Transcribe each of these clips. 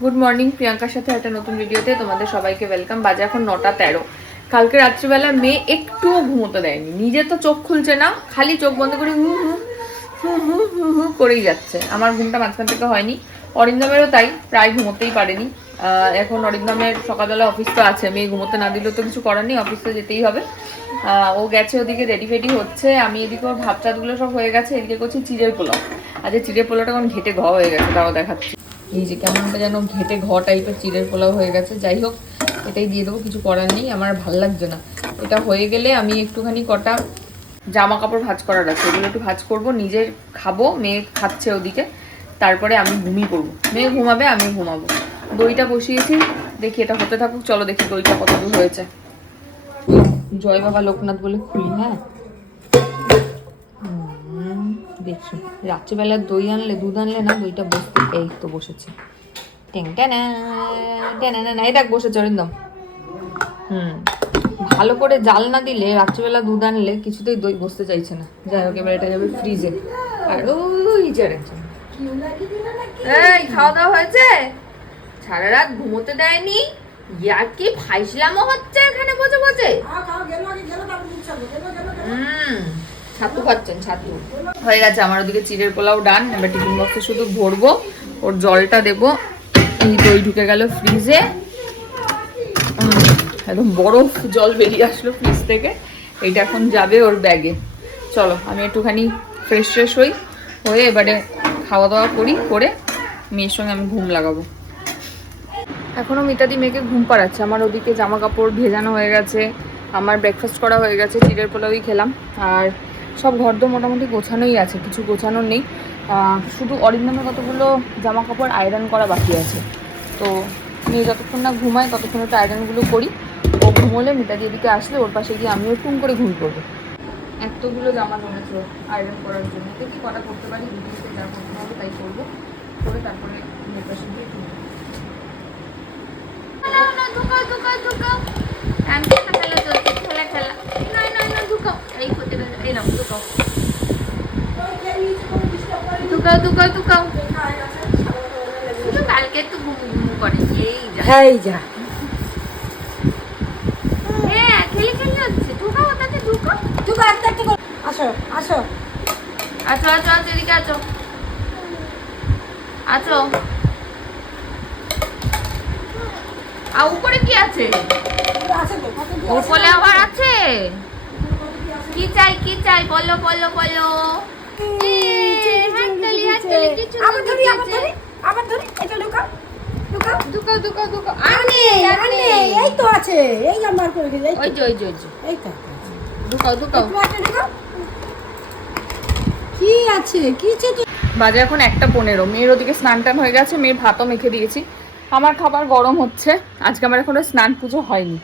Good morning, প্রিয়াঙ্কার সাথে একটা নতুন ভিডিওতে তোমাদের সবাইকে ওয়েলকাম। বাজে এখন 9টা 13। কালকে রাত্রিবেলা মেয়ে একটুও ঘুমোতে দেয়নি। নিজে তো চোখ খুলছে না, খালি চোখ বন্ধ করে হু হু হু হু হু হু করেই যাচ্ছে। আমার ঘুমটা মাঝখান থেকে হয়নি, অরিন্দমেরও তাই, প্রায় ঘুমোতেই পারেনি। এখন অরিন্দমের সকালবেলা অফিস তো আছে, মেয়ে ঘুমোতে না দিলেও তো কিছু করার নেই, অফিস তো যেতেই হবে। ও গেছে, ওদিকে রেডি ফেডি হচ্ছে, আমি এদিকে ওর ভাত টাতগুলো সব হয়ে গেছে, এদিকে করছি চিড়ের পোলাও। আজকে চিড়ের পোলাওটা এখন ঘেটে ঘ হয়ে গেছে, তাও দেখাচ্ছি। এই যে কেমনটা যেন ঘেটে ঘ টাইপের চিড়ের পোলাও হয়ে গেছে। যাই হোক, এটাই দিয়ে দেবো, কিছু করার নেই, আমার ভাল লাগছে না। এটা হয়ে গেলে আমি একটুখানি কটা জামা কাপড় ভাঁজ করার আছে, এগুলো একটু ভাঁজ করবো, নিজে খাবো, মেয়ে খাচ্ছে ওদিকে, তারপরে আমি ঘুমিয়ে পড়বো। মেয়ে ঘুমাবে, আমি ঘুমাবো। দইটা বসিয়েছি, দেখি এটা হতে থাকুক। চলো দেখি দইটা কত দূর হয়েছে। জয় বাবা লোকনাথ বলে খুলি। হ্যাঁ, দেখছি রাত্রিবেলা দই আনলে, দুধ আনলে না, দইটা বসতে, এই তো বসেছে। এই দেখ বসেছে অরিন্দম। ভালো করে জাল না দিলে, রাত্রিবেলা দুধ আনলে কিছুতেই দই বসতে চাইছে না। যাই হোক, এবার এটা যাবে ফ্রিজে। আর ওই এই খাওয়া দাওয়া হয়েছে, সারা রাত ঘুমোতে দেয়নি, ইয়ার কি ফাইসলামও হচ্ছে এখানে বসে বসে। ছাতু খাচ্ছেন, ছাতু হয়ে গেছে আমার। ওদিকে চিড়ের পোলাও ডান, এবার টিফিন বক্সে শুধু ভরবো, ওর জলটা দেবো। এই দই ঢুকে গেল ফ্রিজে, একদম বরফ জল বেরিয়ে আসলো ফ্রিজ থেকে। এইটা এখন যাবে ওর ব্যাগে। চলো আমি একটুখানি ফ্রেশ হই, হয়ে এবারে খাওয়া দাওয়া করি, করে মেয়ের সঙ্গে আমি ঘুম লাগাবো। এখনও মিতাদি মেয়েকে ঘুম পাড়াচ্ছে। আমার ওদিকে জামা কাপড় ভেজানো হয়ে গেছে, আমার ব্রেকফাস্ট করা হয়ে গেছে, চিড়ের পোলাওই খেলাম। আর সব ঘর তো মোটামুটি গোছানোই আছে, কিছু গোছানোর নেই। শুধু অরিন্দমের কতগুলো জামা কাপড় আয়রন করা বাকি আছে। তো মেয়ে যতক্ষণ না ঘুমায় ততক্ষণ একটু আয়রনগুলো করি। ও ঘুমোলে মিতাদি এদিকে আসলে ওর পাশে গিয়ে আমিও টুম করে ঘুম করবো। এতগুলো জামা জমেছে আয়রন করার জন্য, দেখি কটা করতে পারি, ভিডিওতে যা করতে হবে তাই করবো, করে তারপরে মেয়ের পাশে গিয়ে টুম। কালকে একটু ঘুমু ঘুমু করে, এই যা হ্যাঁ, খেলে খেলে হচ্ছে। ঢুকাও তাতে, ঢুকাও ঢুকাও, একটা একটা করে। আসো আসো আছো আছো আছো, এদিকে আছো আছো। আর উপরে কি আছে? উপরে আবার আছে। কি চাই কি চাই বলো বলো বলো। বাজে এখন 1:15। মেয়ের ওদিকে স্নান টান হয়ে গেছে, মেয়ের ভাতও মেখে দিয়েছি। আমার খাবার গরম হচ্ছে। আজকে আমার এখনো স্নান পুজো হয়নি।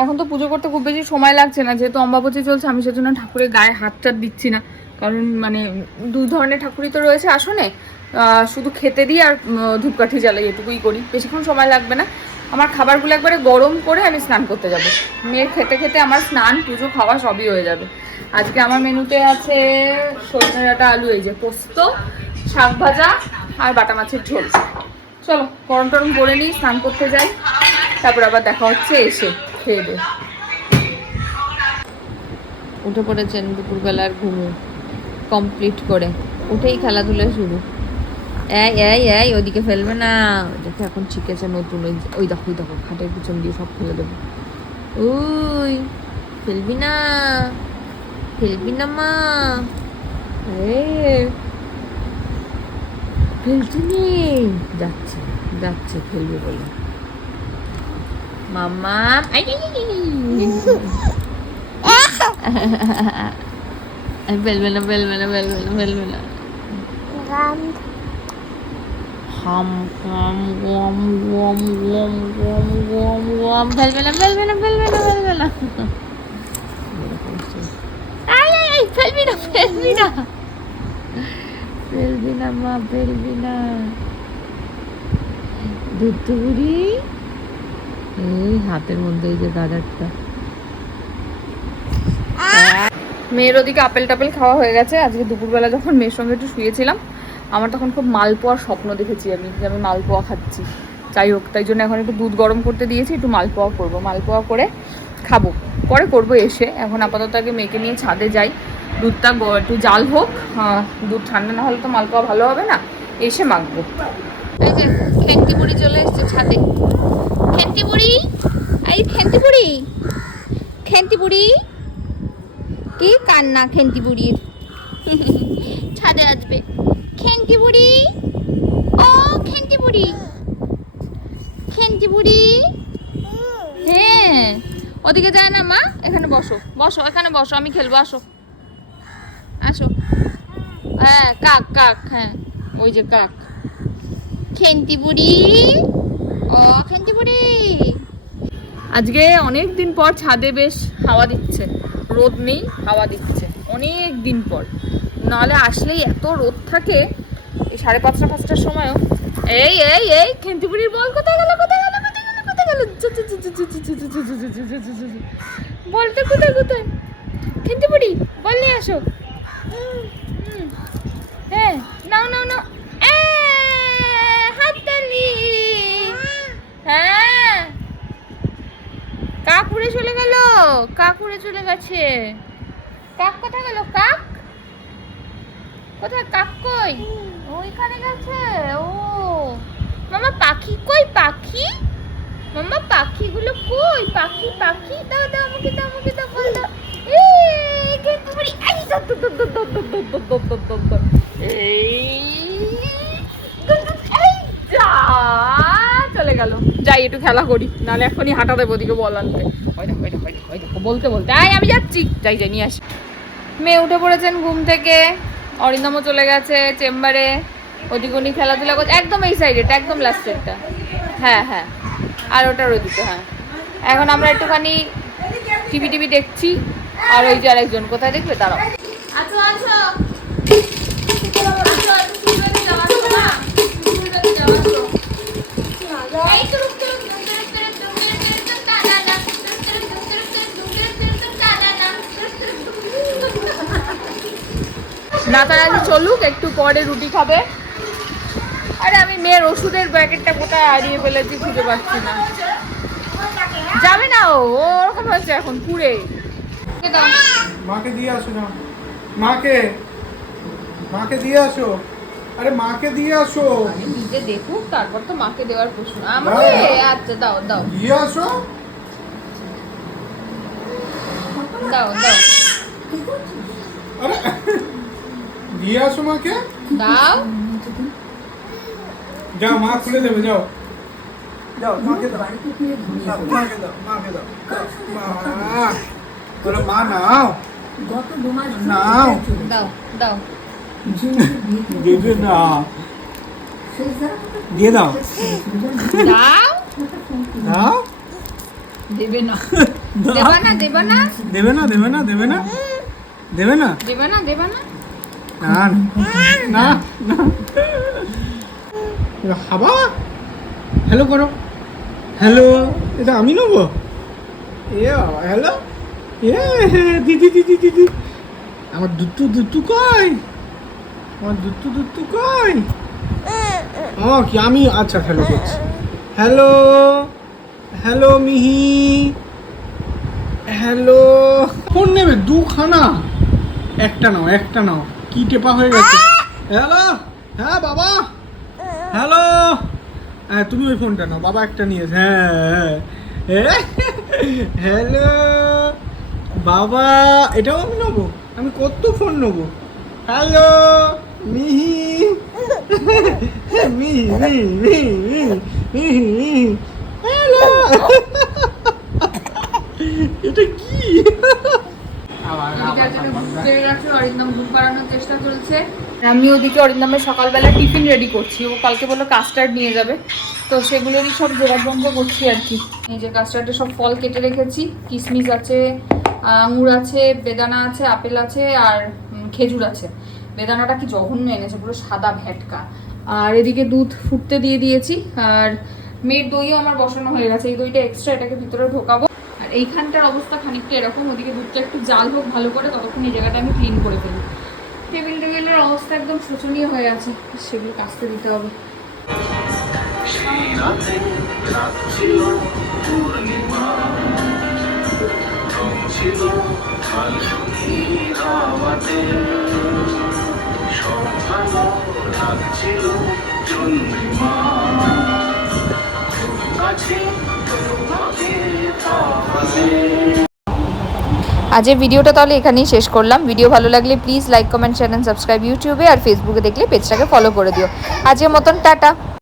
এখন তো পুজো করতে খুব বেশি সময় লাগছে না, যেহেতু অম্বাবচী চলছে। আমি সেজন্য ঠাকুরের গায়ে হাত টাত দিচ্ছি না, কারণ মানে 2 ধরনের ঠাকুরই তো রয়েছে আসনে। শুধু খেতে দিই আর ধূপকাঠি জ্বালাই, এটুকুই করি, বেশিক্ষণ সময় লাগবে না। আমার খাবারগুলো একবারে গরম করে আমি স্নান করতে যাব। মেয়ের খেতে খেতে আমার স্নান পুজো খাওয়া সবই হয়ে যাবে। আজকে আমার মেনুতে আছে সজনে ডাঁটা আলু, এই যে পোস্ত, শাক ভাজা আর বাটা মাছের ঝোল। চলো গরম টরম করে নিই, স্নান করতে যাই, তারপর আবার দেখা হচ্ছে এসে খেয়ে দিয়ে। উঠে পড়েছেন দুপুরবেলার ঘুমু কমপ্লিট করে, উঠেই খেলাধুলা শুরু। এই এই এই ওদিকে ফেলবে না, দেখো এখন শিখেছে নতুন। ওই দেখো, ওই দেখো, খাটের পিছন দিয়ে সব ফেলে দেবো। ওই ফেলবি না, ফেলবি না মা, ফেলতে নেই, যাচ্ছে যাচ্ছে ফেলবে বলে। মাম্মা ফেলবে না, ফেলবে না, ফেলবে না, ফেলবে না। হাম হাম ওম ওম ওম ওম ওম ওম, ফেলবে না, ফেলবে না, ফেলবে না, ফেলবে না। ফেলবি না, ফেলবি না, ফেলবি না মা, ফেলবি না। ধরতে বুড়ি, এই হাতের মধ্যে এই যে গাডারটা। মেয়ের ওদিকে আপেল টাপেল খাওয়া হয়ে গেছে। আজকে দুপুরবেলা যখন মেয়ের সঙ্গে একটু শুয়েছিলাম, আমার তখন খুব মালপোয়ার স্বপ্ন দেখেছি আমি, যে আমি মালপোয়া খাচ্ছি। যাই হোক, তাই জন্য এখন একটু দুধ গরম করতে দিয়েছি, একটু মালপোয়া করবো, মালপোয়া করে খাবো, পরে করবো এসে। এখন আপাতত আগে মেয়েকে নিয়ে ছাদে যাই, দুধটা একটু জাল হোক, দুধ ঠান্ডা না হলে তো মালপোয়া ভালো হবে না, এসে মাখবো। এই যে খেন্তি বুড়ি চলে এসছে ছাদে। খেন্তি বুড়ি, এই খেন্তি বুড়ি, খেন্তি বুড়ি কি কান্না খেন্তি বুড়ির। ছাদে আসবে খেন্তি বুড়ি, ও খেন্তি বুড়ি, খেন্তি বুড়ি। হ্যাঁ, ওদিকে যায় না মা, এখানে বসো, বসো এখানে বসো, আমি খেলবো, আসো আসো। হ্যাঁ কাক কাক, হ্যাঁ ওই যে কাক। খেন্তি বুড়ি, ও খেন্তি বুড়ি। আজকে অনেক দিন পর ছাদে বেশ হাওয়া দিচ্ছে, রোদ নেই, হাওয়া দিচ্ছে অনেক দিন পর, নাহলে আসলেই এত রোদ থাকে এই 5:30-5টার সময়ও। এই এই এই খেন্তি বুড়ির বল কোথায় গেল, কোথায় গেল, কোথায় গেল, কোথায় গেল, বলতে কোথায় কোথায়, খেন্তি বুড়ি বল নিয়ে আসো। হ্যাঁ নাও নাও নাও, হাততালি। হ্যাঁ কাক উড়ে চলে গেল, কাক উড়ে চলে গেছে। কাক কোথায় গেল, কাক কোথায়, কাক কই, ওইখানে গেছে। ও মামা পাখি কই, পাখি মামা, পাখিগুলো কই, পাখি পাখি, দাও দাও আমাকে, দাও আমাকে, দাও বল দাও। এই খেন্তি বুড়ি, এই দাও দাও দাও দাও দাও দাও দাও দাও দাও দাও, যা চলে গেল। যাই একটু খেলা করি, নাহলে এখনই হাঁটা দেবো ওদিকে বল আনতে। বলতে বলতে আয় আমি যাচ্ছি, যাই যাই নিয়ে আসি। মেয়ে উঠে পড়েছেন ঘুম থেকে, অরিন্দমও চলে গেছে চেম্বারে, ওদিকে উনি খেলাধুলা করছে, একদম এই সাইডেটা, একদম লাস্টেরটা। হ্যাঁ হ্যাঁ, আর ওটার ওদিকে। হ্যাঁ এখন আমরা একটুখানি টিভি দেখছি, আর ওই যে আরেকজন কোথায় দেখবে দাঁড়াও। আচ্ছা আচ্ছা নাচানাচি চলুক, একটু পরে রুটি খাবে। আরে আমি মেয়ের ওষুধের প্যাকেটটা কোথায় হারিয়ে ফেলেছি, খুঁজে পাচ্ছি না। যাবে না, ও ওরকম হয়েছে এখন পুরে। মাকে দিয়ে আসো না, মাকে মাকে দিয়ে আসো, আরে মাকে দিয়ে আসো। নিজে দেখুক তারপর তো মাকে দেওয়ার প্রশ্ন। আমাকে আচ্ছা দাও দাও দিয়ে আসো, দাও দাও, আরে দিয়ে আসো মাকে, দাও। যাও মা খুলে দেবে, যাও যাও মাকে দাও, মাকে দাও, মাকে দাও, মা বলো, মা নাও নাও, দাও দাও, দিয়ে না, দিয়ে দাও, দাও দাও, দেবে না, দেবা না, দেবা না, দেবে না, দেবে না, দেবে না, দেবে না, দেবে না, দেবা না। না না না, হাবা হ্যালো করো, হ্যালো, এটা আমি নেবো, এ বাবা হ্যালো, এ দিদি দিদি দিদি, আমার দুট্টু কই, আমার দুট্টু কই, ও কি আমি, আচ্ছা হ্যালো করছি, হ্যালো হ্যালো মিহি, হ্যালো। ফোন নেবে দুখানা, একটা নাও, একটা নাও, কি টেপা হয়ে গেছে। হ্যালো, হ্যাঁ বাবা, হ্যালো, হ্যাঁ তুমি ওই ফোনটা নাও, বাবা একটা নিয়েছে। হ্যাঁ হ্যালো বাবা, এটাও আমি নেবো, আমি কত ফোন নেবো। হ্যালো মিহি, মিহি মিহি মিহি মিহি, হ্যালো, এটা কি? অরিন্দম ঘুম পাড়ানোর চেষ্টা চলছে, আমি ওদিকে অরিন্দমের সকালবেলা টিফিন রেডি করছি। ও কালকে বললো কাস্টার্ড নিয়ে যাবে, তো সেগুলোরই সব জোগাড়যন্ত্র করছি আর কি। এই যে কাস্টার্ডের সব ফল কেটে রেখেছি, কিশমিশ আছে, আঙুর আছে, বেদানা আছে, আপেল আছে, আর খেজুর আছে। বেদানাটা কি জঘন্য এনেছে, পুরো সাদা ভ্যাটকা। আর এদিকে দুধ ফুটতে দিয়ে দিয়েছি, আর মেয়ের দইও আমার বসানো হয়ে গেছে। এই দইটা এক্সট্রা, এটাকে ভিতরে ঢোকাবো। আর এইখানটার অবস্থা খানিকটা এরকম, ওদিকে দুধটা একটু জাল হোক ভালো করে, ততক্ষণ এই জায়গাটা আমি ক্লিন করে ফেলি। টেবিলের অবস্থা একদম শোচনীয় হয়ে আছে, সেগুলো কাচতে দিতে হবে। আজের ভিডিওটা তাহলে এখানেই শেষ করলাম। ভিডিও ভালো লাগলে please like comment share and subscribe ইউটিউবে, আর ফেসবুকে দেখলে পেজটাকে ফলো করে দিও। আজকের মতন টাটা।